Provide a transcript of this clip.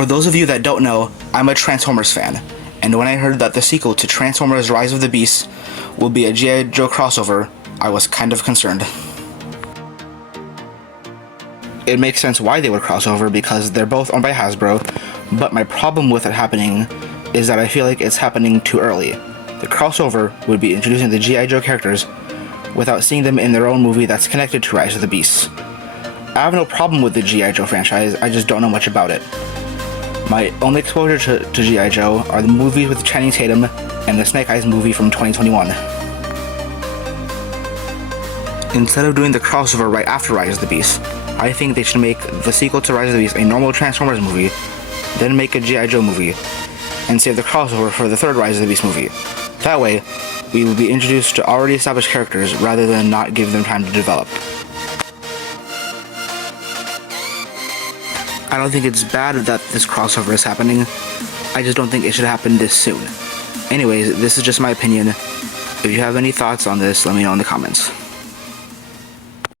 For those of you that don't know, I'm a Transformers fan, and when I heard that the sequel to Transformers Rise of the Beasts will be a G.I. Joe crossover, I was kind of concerned. It makes sense why they would cross over because they're both owned by Hasbro, but my problem with it happening is that I feel like it's happening too early. The crossover would be introducing the G.I. Joe characters without seeing them in their own movie that's connected to Rise of the Beasts. I have no problem with the G.I. Joe franchise, I just don't know much about it. My only exposure to G.I. Joe are the movies with Channing Tatum and the Snake Eyes movie from 2021. Instead of doing the crossover right after Rise of the Beasts, I think they should make the sequel to Rise of the Beasts a normal Transformers movie, then make a G.I. Joe movie, and save the crossover for the third Rise of the Beasts movie. That way, we will be introduced to already established characters rather than not give them time to develop. I don't think it's bad that this crossover is happening, I just don't think it should happen this soon. Anyways, this is just my opinion. If you have any thoughts on this, let me know in the comments.